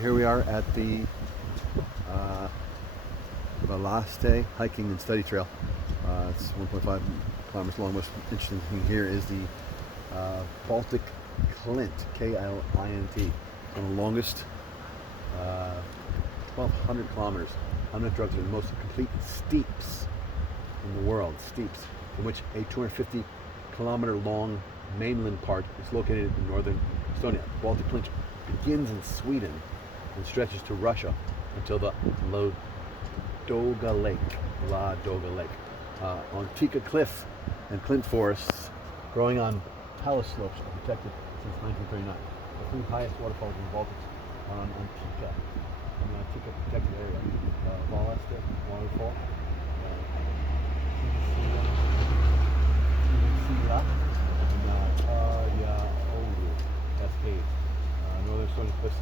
Here we are at the Valaste hiking and study trail. It's 1.5 kilometers long. Most interesting thing here is the Baltic Klint, K-L-I-N-T, one of the longest 1,200 kilometers. Unobstructed, the most complete steeps in the world, steeps, from which a 250 kilometer long mainland part is located in northern Estonia. The Baltic Klint begins in Sweden and stretches to Russia until the Ladoga Lake. Ontika cliff and Klint forests growing on talus slopes are protected since 1939. The three highest waterfalls in the Baltics are on Ontika, in the Ontika protected area. Valaste waterfall, Ida-Viru cascade. Northern Estonia cliffs is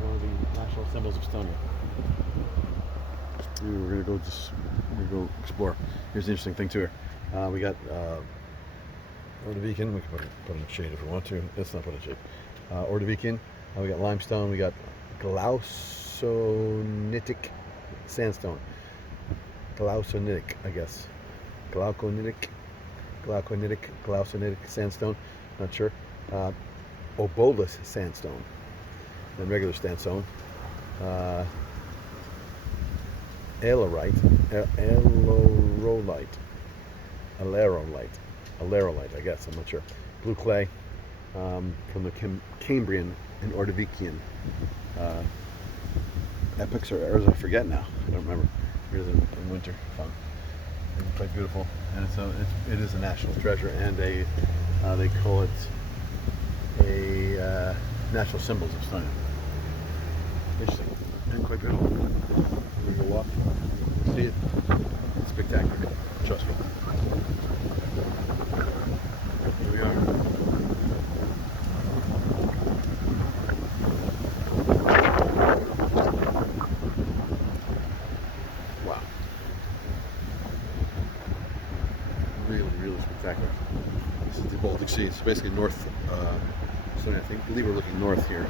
one of the national symbols of Estonia. We're gonna go explore. Here's the interesting thing too. We got Ordoviken. We can put in shade if we want to. Let's not put in shade. Ordoviken. We got limestone. We got glauconitic sandstone. Glauconitic, I guess. Glauconitic sandstone. Not sure. Obolus sandstone. Then regular sandstone. Alerolite, I guess, I'm not sure. Blue clay from the Cambrian and Ordovikian epochs or eras, I forget now. I don't remember. Here's in winter, fun. It's quite beautiful, and it is a national treasure and a they call it a national symbols of Estonia. Interesting and quite beautiful. We're gonna go walk, see it. It's spectacular. Trust me. Here we are. Wow. Really spectacular. This is the Baltic Sea. It's basically north Estonia. I believe we're looking north here.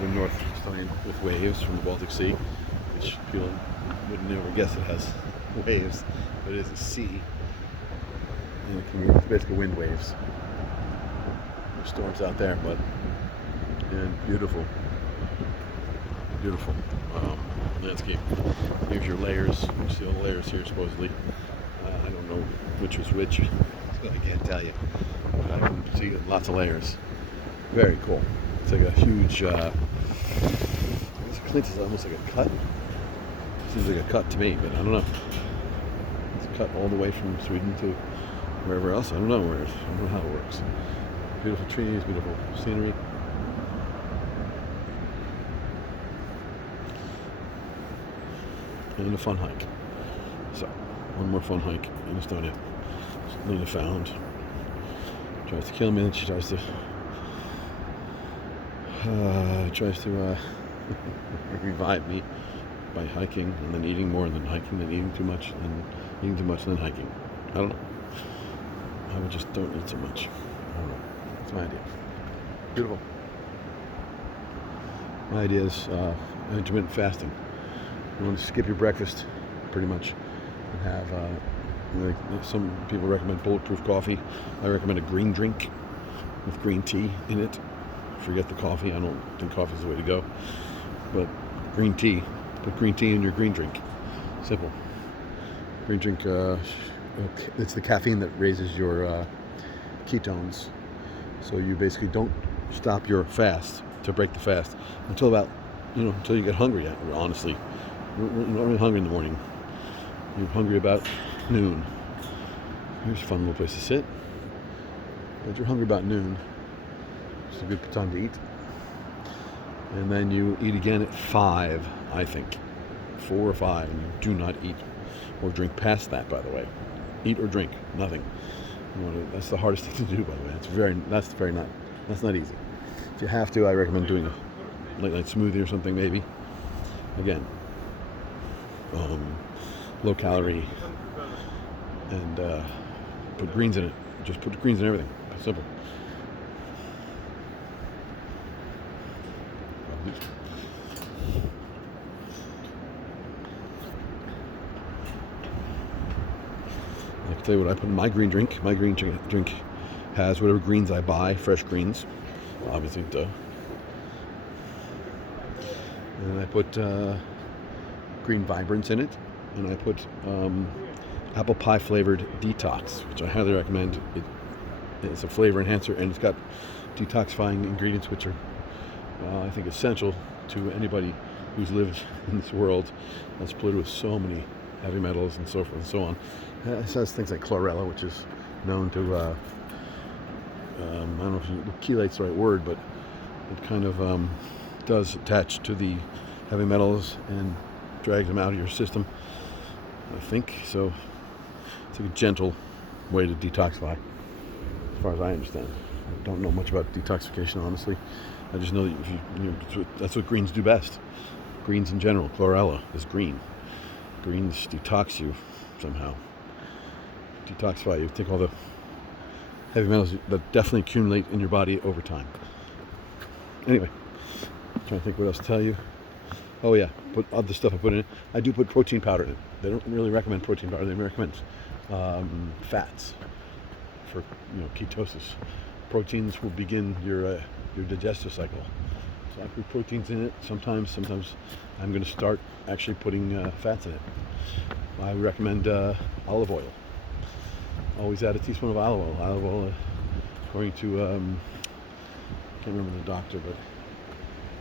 The North Estonian with waves from the Baltic Sea, which people wouldn't ever guess it has waves, but it is a sea. And it's basically wind waves. There's storms out there, but beautiful landscape. Here's your layers. You see all the layers here supposedly. I don't know which was which, so I can't tell you. But I can see lots of layers. Very cool. It's like a huge, I guess Klint is almost like a cut. Seems like a cut to me, but I don't know. It's cut all the way from Sweden to wherever else. I don't know I don't know how it works. Beautiful trees, beautiful scenery. And a fun hike. So, one more fun hike in Estonia. Lena found. Tries to kill me, and she tries to revive me by hiking and then eating more than hiking, then eating too much, and eating too much, then hiking. I don't know. I would just don't eat so much. I don't know. That's my idea. Beautiful. My idea is intermittent fasting. You want to skip your breakfast, pretty much, and have like some people recommend bulletproof coffee. I recommend a green drink with green tea in it. Forget the coffee. I don't think coffee is the way to go. But green tea. Put green tea in your green drink. Simple. Green drink, it's the caffeine that raises your ketones. So you basically don't stop your fast to break the fast until until you get hungry, honestly. You're not really hungry in the morning. You're hungry about noon. Here's a fun little place to sit. But you're hungry about noon. It's a good time to eat. And then you eat again at 5, I think. 4 or 5, and you do not eat or drink past that, by the way. Eat or drink, nothing. That's the hardest thing to do, by the way. That's not easy. If you have to, I recommend doing a late night smoothie or something, maybe. Again, low calorie, and put greens in it. Just put greens in everything. Simple. I can tell you what I put in my green drink. My green drink has whatever greens I buy, fresh greens, obviously, duh. And I put green vibrance in it, and I put apple pie flavored detox, which I highly recommend. It's a flavor enhancer, and it's got detoxifying ingredients, which are, I think, essential to anybody who's lived in this world that's polluted with so many heavy metals and so forth and so on. It has things like chlorella, which is known to, I don't know if chelate's the right word, but it kind of does attach to the heavy metals and drags them out of your system, I think. So it's like a gentle way to detoxify, as far as I understand. I don't know much about detoxification, honestly. I just know that that's what greens do best. Greens in general, chlorella is green. Greens detox you somehow. Detoxify you. Take all the heavy metals that definitely accumulate in your body over time. Anyway, I'm trying to think what else to tell you. Oh yeah, put other stuff I put in it. I do put protein powder in it. They don't really recommend protein powder. They recommend fats for ketosis. Proteins will begin your digestive cycle. So I put proteins in it. Sometimes I'm going to start actually putting fats in it. I recommend olive oil. Always add a teaspoon of olive oil. Olive oil, according to I can't remember the doctor, but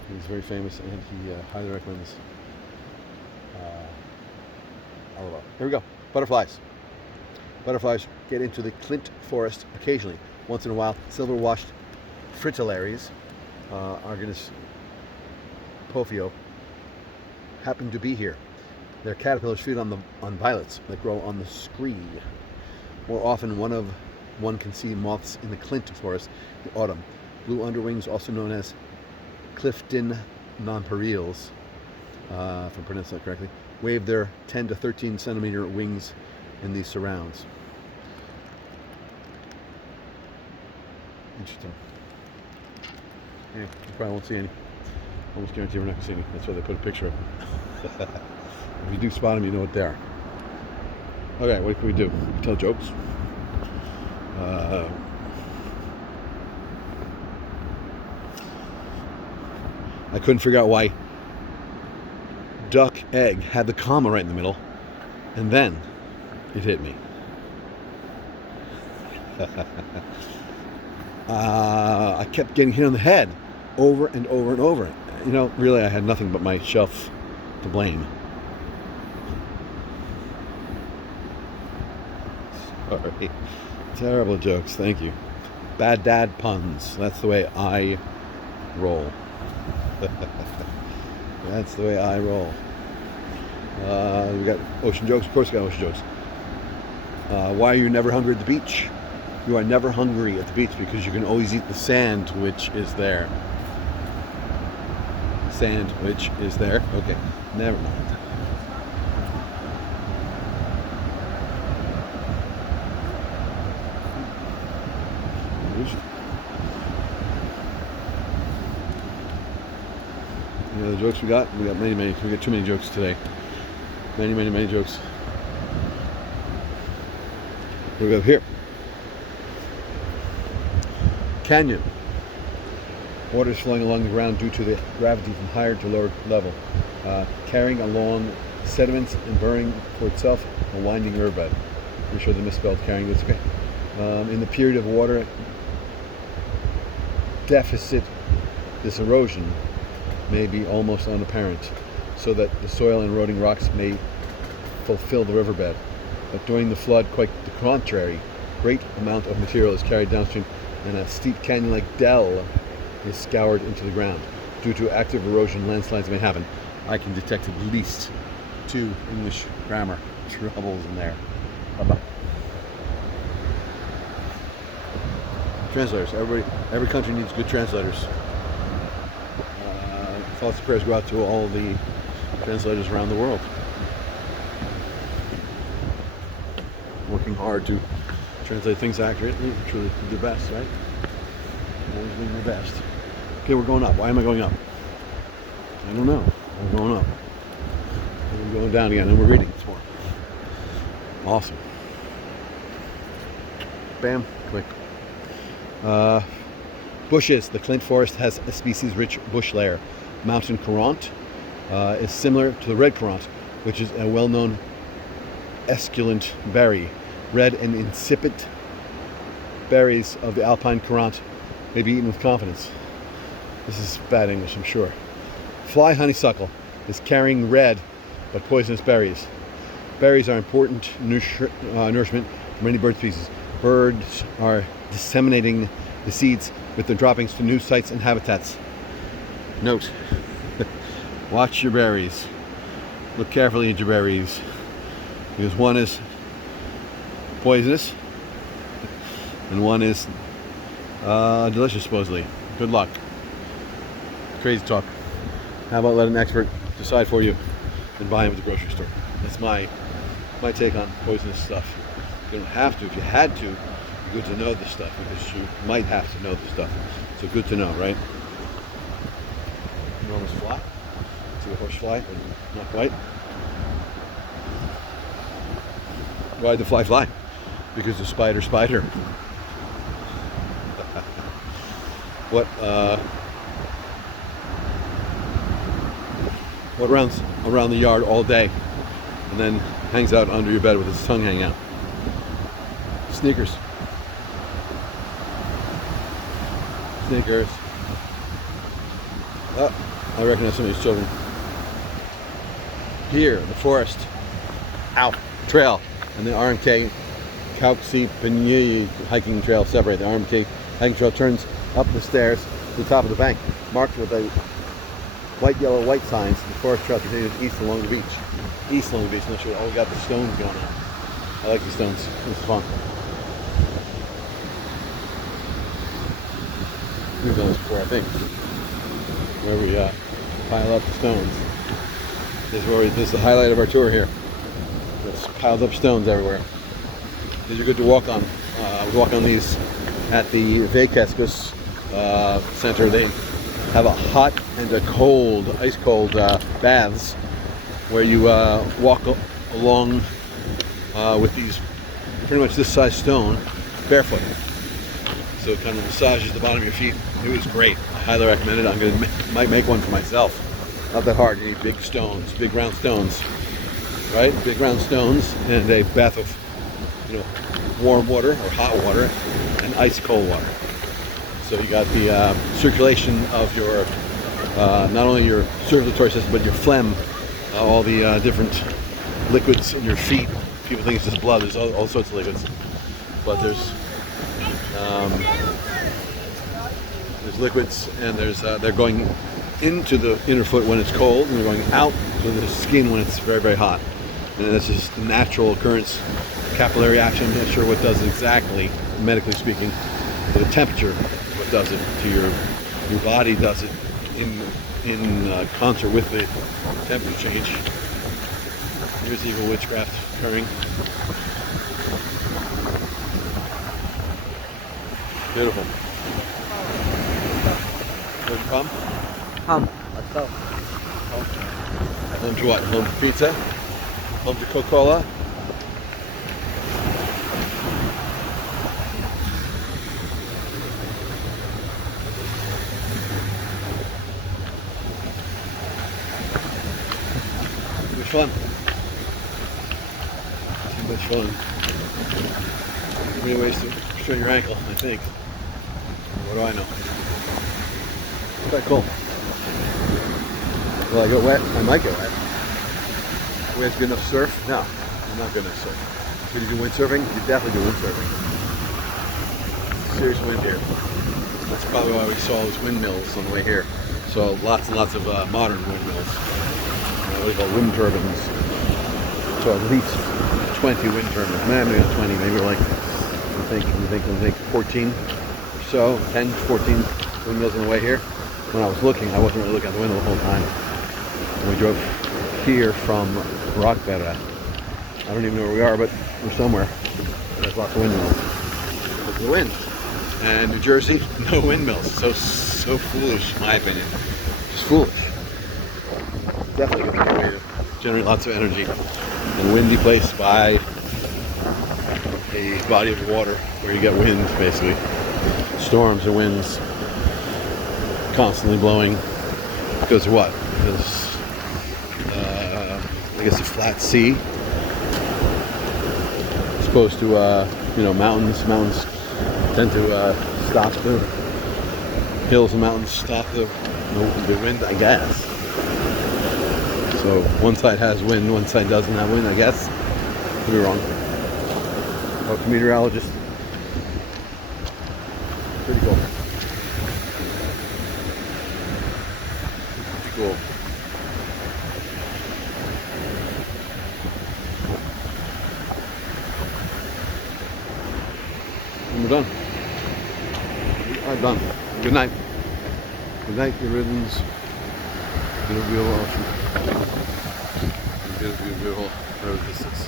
he's very famous, and he highly recommends olive oil. Here we go. Butterflies. Butterflies get into the Klint forest occasionally. Once in a while, silver-washed fritillaries, Argonus Pophio, happen to be here. Their caterpillars feed on violets that grow on the scree. More often, one can see moths in the Klint forest in the autumn. Blue underwings, also known as Clifton nonpareils, if I'm pronouncing that correctly, wave their 10 to 13 centimeter wings in these surrounds. Interesting. Yeah, you probably won't see any. Almost guarantee we're not going to see any. That's why they put a picture of them. If you do spot them, you know what they are. Okay, what can we do? Tell jokes. I couldn't figure out why duck egg had the comma right in the middle, and then it hit me. I kept getting hit on the head over and over and over. Really, I had nothing but my shelf to blame. Sorry. Terrible jokes, thank you. Bad dad puns. That's the way I roll. That's the way I roll. We got ocean jokes. Of course we got ocean jokes. Why are you never hungry at the beach? You are never hungry at the beach because you can always eat the sand which is there. Sand which is there. Okay, never mind. The jokes we got many. We got too many jokes today. Many jokes. What do we have here? Canyon. Water is flowing along the ground due to the gravity from higher to lower level, carrying along sediments and burning for itself a winding riverbed. I'm sure they misspelled carrying. That's okay. In the period of water deficit, this erosion may be almost unapparent, so that the soil and eroding rocks may fulfill the riverbed. But during the flood, quite the contrary, great amount of material is carried downstream, and a steep canyon-like dell is scoured into the ground. Due to active erosion, landslides may happen. I can detect at least 2 English grammar troubles in there. Bye-bye. Translators. Every country needs good translators. Thoughts and prayers go out to all the translators around the world, working hard to translate things accurately, truly do their best, right? Always doing their best. Okay, we're going up. Why am I going up? I don't know. We're going up. We're going down again, and we're reading some more. Awesome. Bam, click. Bushes. The Klint forest has a species-rich bush layer. Mountain currant is similar to the red currant, which is a well-known esculent berry. Red and insipid berries of the alpine currant may be eaten with confidence. This is bad English, I'm sure. Fly honeysuckle is carrying red but poisonous berries. Berries are important nourishment for many bird species. Birds are disseminating the seeds with their droppings to new sites and habitats. Note, watch your berries. Look carefully at your berries, because one is poisonous and one is delicious, supposedly. Good luck. Crazy talk. How about let an expert decide for you and buy them at the grocery store? That's my take on poisonous stuff. You don't have to. If you had to, good to know this stuff, because you might have to know this stuff. So good to know, right? Enormous fly. See a horse fly, but not quite. Why'd the fly fly? Because the spider. What runs around the yard all day and then hangs out under your bed with its tongue hanging out? Sneakers. Oh, I recognize some of these children. Here, the forest. Ow. Trail. And the RMK Kauksi Pinyi hiking trail separate. The RMK hiking trail turns up the stairs to the top of the bank, marked with a white, yellow, white signs. The forest trail continues east along the beach. East along the beach. I'm not sure. Oh, we got the stones going on. I like the stones. This is fun. We've done this before, I think. Where we pile up the stones. This is the highlight of our tour here. There's piled up stones everywhere. These are good to walk on. We walk on these at the Veikeskus Center. They have a hot and a cold, ice cold baths where you walk along with these pretty much this size stone barefoot. So it kind of massages the bottom of your feet. It was great. I highly recommend it. Might make one for myself. Not that hard. You need big stones, big round stones, right? Big round stones and a bath of, warm water or hot water and ice cold water. So you got the circulation of your, not only your circulatory system, but your phlegm, all the different liquids in your feet. People think it's just blood. There's all sorts of liquids, but there's liquids, and they're going into the inner foot when it's cold, and they're going out to the skin when it's very, very hot. And this is the natural occurrence, capillary action. I'm not sure what does it exactly, medically speaking, but the temperature is what does it to your body. Does it in concert with the temperature change. Here's evil witchcraft occurring. Beautiful. Where'd you come? Home. Let's go. Home to what? Home to pizza? Home to Coca-Cola? Too much fun. Too much fun. Too many ways to strain your ankle, I think. What do I know? Quite cool. Will I get wet? I might get wet. Will it be enough surf? No, I'm not good enough surf. Could you do windsurfing? You definitely do windsurfing. Serious wind here. That's probably why we saw those windmills on the way here. So lots and lots of modern windmills. What do you call wind turbines? So at least 20 wind turbines. Maybe not 20, maybe like I think 14 or so, 10, 14 windmills on the way here. When I was looking, I wasn't really looking out the window the whole time. And we drove here from Rockbera. I don't even know where we are, but we're somewhere. There's lots of windmills. Look at the wind. And New Jersey, no windmills. So foolish, in my opinion. Just foolish. definitely a good way to generate lots of energy. And a windy place by a body of water where you get wind, basically. Storms and winds constantly blowing. Because of what? Because I guess a flat sea. As opposed to mountains. Mountains tend to stop the hills and mountains stop the wind, I guess. So one side has wind, one side doesn't have wind, I guess. Could be wrong. Oh, meteorologist. Pretty cool. Pretty cool. And we're done. We are done. Good night. Good night, your ribbons. Beautiful, awesome. Beautiful, whatever this is.